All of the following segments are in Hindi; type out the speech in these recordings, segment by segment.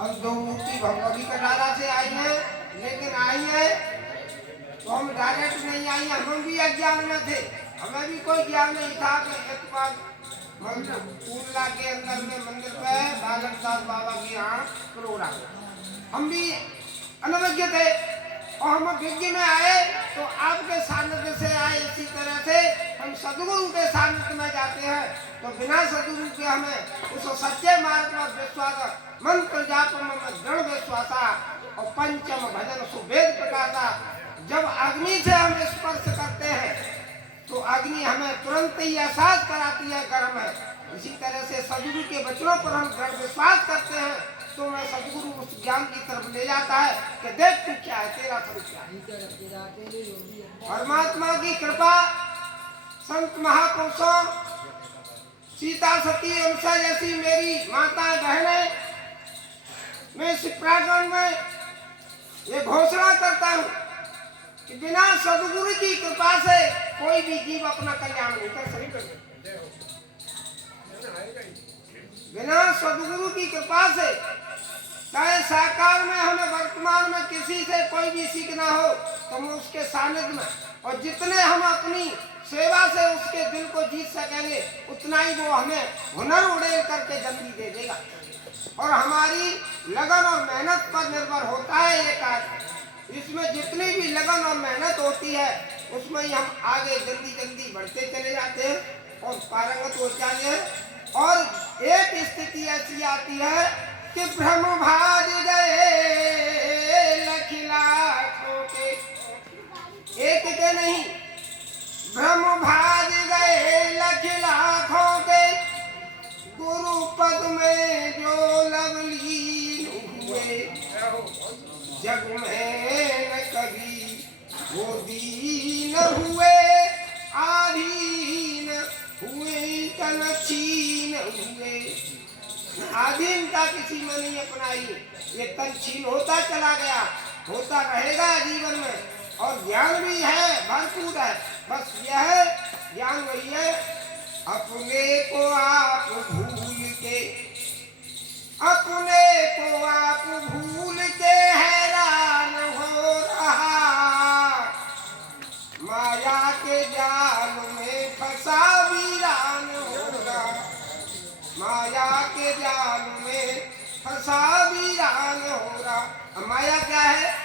हम दो मूर्ति भगवती कटारा से आई हैं, लेकिन आई है तो हम डायरेक्ट नहीं आई, हम भी अज्ञान में थे, हमें भी कोई ज्ञान नहीं था कि एक बार मंदिर कुर्ला के अंदर में मंदिर पे बालकदास बाबा के यहाँ प्रोग्राम, हम भी अनभिज्ञ थे और हम विज्ञ में आए तो आपके सानिध्य से आए। इसी तरह से हम सदगुरु के सानिध्य में जाते हैं तो बिना सदगुरु के हमें उस सच्चे मार्ग पर विश्वास मंत्र जाप में दृढ़ विश्वासा और पंचम भजन सुवेद प्रकाशा। जब अग्नि से हम स्पर्श करते हैं तो अग्नि हमें तुरंत ही एहसास कराती है गर्म है। इसी तरह से सदगुरु के वचनों पर हम दृढ़ विश्वास करते हैं तो मैं सदगुरु उस ज्ञान की तरफ ले जाता है कि देख तू क्या है, तेरा स्वरूप क्या है। परमात्मा की कृपा, संत महापुरुषों, सीता सती उनसा जैसी मेरी माता बहनें, मैं इस प्रांगण में ये घोषणा करता हूँ कि बिना सदगुरु की कृपा से कोई भी जीव अपना कल्याण नहीं कर सकता। बिना सदगुरु की कृपा से चाहे साकार में हमें वर्तमान में किसी से कोई भी सीखना हो तो हम उसके सानिध्य में और जितने हम अपनी सेवा से उसके दिल को जीत सकेंगे उतना ही वो हमें हुनर उड़ेल करके जल्दी दे देगा। और हमारी लगन और मेहनत पर निर्भर होता है ये कार्य। इसमें जितनी भी लगन और मेहनत होती है उसमें ही हम आगे जल्दी जल्दी बढ़ते चले जाते हैं और पारंगत हो जाते हैं। और एक स्थिति ऐसी आती है कि भ्रम भाज गए लख लाखों के, एक के नहीं, भ्रम भाज गए लख लाखों के, गुरु पद में जो लवलीन हुए, जग में न कभी वो दीन हुए, आधीन हुए तन छीन हुए। आधीनता किसी में नहीं अपनाई, ये तन छीन होता चला गया, होता रहेगा जीवन में। और ज्ञान भी है, भरपूर है, बस यह ज्ञान वही है अपने को आप भूल के, अपने को आप भूल के हैरान हो रहा, माया के जाल में फंसा वीरान हो रहा, माया के जाल में फंसा वीरान हो रहा। माया क्या है?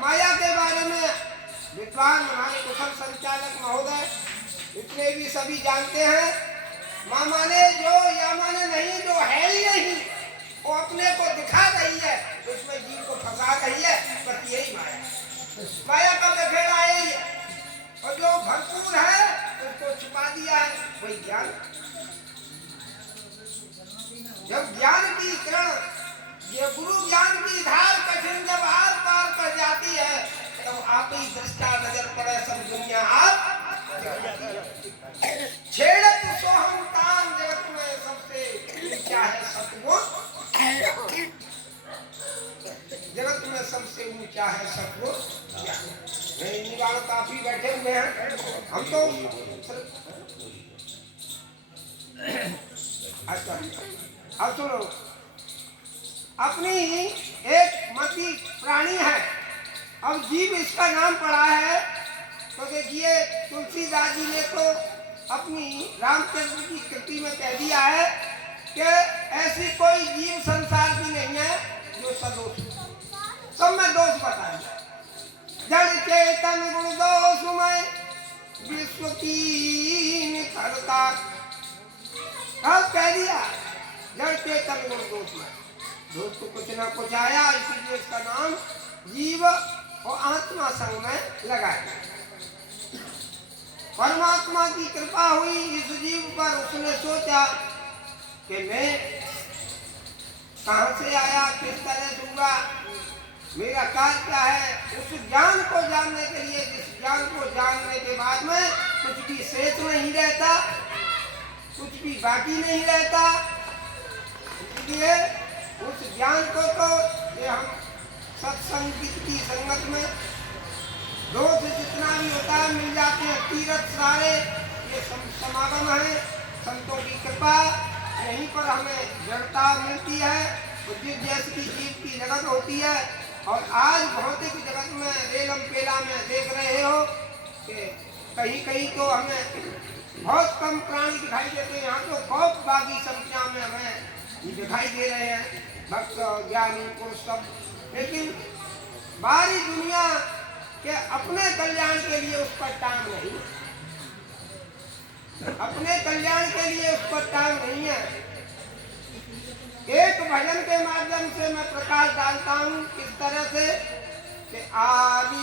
माया के बारे में विद्वान हमारे कुशल संचालक महोदय इतने भी सभी जानते हैं। माँ माने जो या माने नहीं, जो है ही नहीं वो अपने को दिखा रही है, उसमें जीव को फंसा रही है, बस यही माया। माया का बखेड़ा यही है और जो भरपूर है उसको छुपा दिया है, वही ज्ञान। जब ज्ञान की किरण, ये गुरु ज्ञान की धार कठिन जब आर पार कर जाती है तब आप ही दृष्टा नजर पड़े सब दुनिया आप छेड़त सोहम काम जगत में सबसे क्या है सतगुण, जगत में सबसे ऊंचा है सतगुण। निवाल काफी बैठे हुए हैं, हम तो अब सुनो, अपनी एक मती प्राणी है, अब जीव इसका नाम पड़ा है तो देखिए तुलसीदास जी ने तो अपनी रामचंद्र की कृति में कह दिया है कि ऐसी कोई जीव संसार की नहीं है जो सदोष, सब में दोष बताए। जड़ चेतन गुण दोषमय विश्व की करता, अब कह दिया जड़ चेतन गुण दोषमय, दोष तो कुछ ना कुछ आया, इसीलिए इसका नाम जीव और आत्मा संग में लगाया। परमात्मा की कृपा हुई इस जीव पर, उसने सोचा कि मैं कहां से आया, किस तरह दूंगा, मेरा कार्य क्या है। उस ज्ञान को जानने के लिए, जिस ज्ञान को जानने के बाद में कुछ भी शेष नहीं रहता, कुछ भी बाकी नहीं रहता, इसलिए उस ज्ञान को तो ये हम सत्संग की संगत में दोष जितना भी होता है मिल जाते हैं। तीर्थ सारे ये समागम है, संतों की कृपा, यहीं पर हमें दृढ़ता मिलती है। जिस जैसे की जीव की जगत होती है। और आज भौतिक जगत में रेलम पेला में देख रहे हो कि कहीं कहीं तो हमें बहुत कम प्राणी दिखाई देते हैं, यहाँ तो बहुत बागी संख्या में हमें दिखाई दे रहे हैं भक्त ज्ञानी पुरुष सब। लेकिन बाहरी दुनिया के अपने कल्याण के लिए उस पर टांग नहीं, अपने कल्याण के लिए उस पर टांग नहीं है। एक भजन के माध्यम से मैं प्रकाश डालता हूँ किस तरह से कि आली